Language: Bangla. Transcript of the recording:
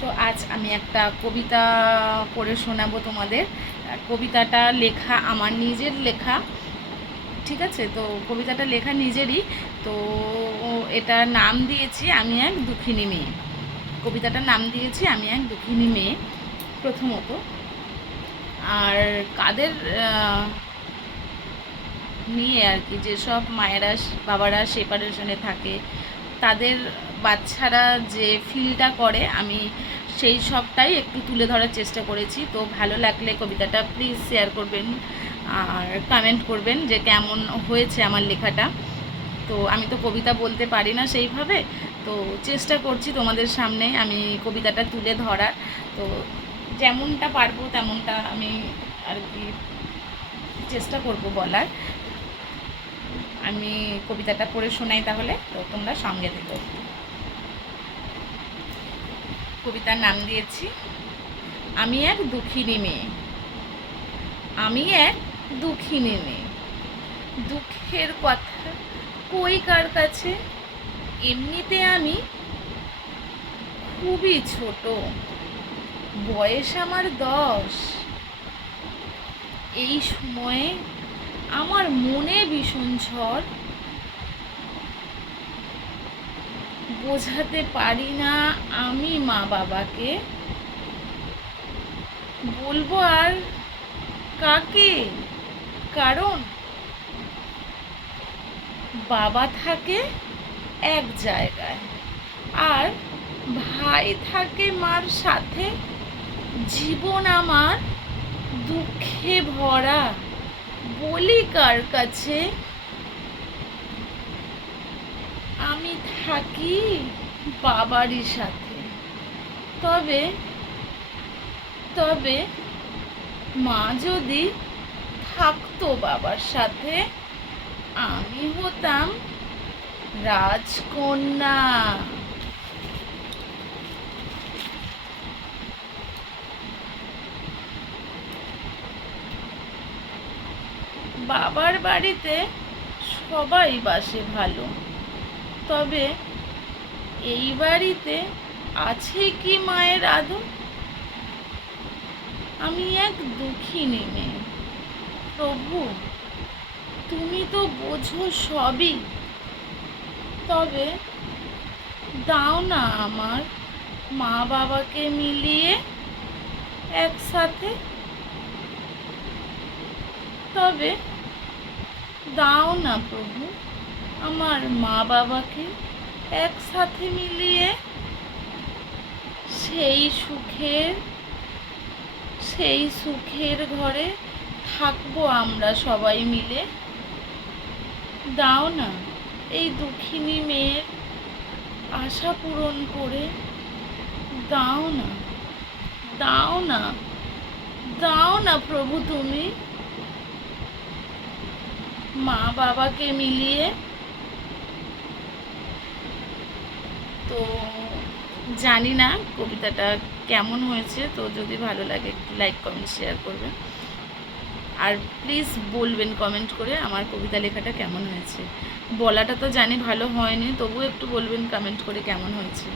তো আজ আমি একটা কবিতা পড়ে শোনাবো তোমাদের। কবিতাটা লেখা আমার নিজের লেখা, ঠিক আছে? তো কবিতাটা লেখা নিজেরই। তো এটার নাম দিয়েছি আমি এক দুঃখিনী মেয়ে। কবিতাটার নাম দিয়েছি আমি এক দুঃখিনী মেয়ে প্রথমত। আর কাদের নিয়ে আর কি, যেসব মায়েরা বাবারা সেপারেশনে থাকে তাদের বাচ্চারা যে ফিলটা করে, আমি সেই সবটাই একটু তুলে ধরার চেষ্টা করেছি। তো ভালো লাগলে কবিতাটা প্লিজ শেয়ার করবেন আর কমেন্ট করবেন যে কেমন হয়েছে আমার লেখাটা। তো আমি তো কবিতা বলতে পারি না সেইভাবে, তো চেষ্টা করছি তোমাদের সামনে আমি কবিতাটা তুলে ধরার। তো যেমনটা পারবো তেমনটা আমি আর কি চেষ্টা করব বলার। আমি কবিতাটা পড়ে শোনাই তাহলে, তো তোমরা সঙ্গে থেকো। কবিতার নাম দিয়েছি আমি এক দুঃখিনী মেয়ে। আমি এক দুঃখিনী মেয়ে, দুঃখের কথা কই কার কাছে, এমনিতে আমি খুবই ছোট, বয়স আমার 10। এই সময়ে আমার মনে ভীষণ ঝড়, বোঝাতে পারি না আমি মা বাবাকে, বলবো আর কাকে, কারণ বাবা থাকে এক জায়গায় আর ভাই থাকে মার সাথে। জীবন আমার দুঃখে ভরা, বলি কার কাছে, আমি থাকি বাবারই সাথে। তবে তবে মা যদি থাকতো বাবার সাথে, আমি হতাম রাজকন্যা। বাবার বাড়িতে সবাই বাসে ভালো, তবে এই বাড়িতে আছে কি মায়ের আদর? আমি এক দুঃখিনী মেয়ে, প্রভু তুমি তো বোঝো সবই, তবে দাও না আমার মা বাবাকে মিলিয়ে একসাথে। তবে দাও না প্রভু আমার মা বাবাকে একসাথে মিলিয়ে, সেই সুখের ঘরে থাকবো আমরা সবাই মিলে। দাও না এই দুঃখিনী মেয়ের আশা পূরণ করে, দাও না, দাও না, দাও না প্রভু তুমি মা বাবাকে মিলিয়ে। তো জানি না কবিতাটা কেমন হয়েছে, তো যদি ভালো লাগে একটু লাইক কমেন্ট শেয়ার করবেন আর প্লিজ বলবেন কমেন্ট করে আমার কবিতা লেখাটা কেমন হয়েছে। বলাটা তো জানি ভালো হয়নি, তবুও একটু বলবেন কমেন্ট করে কেমন হয়েছে।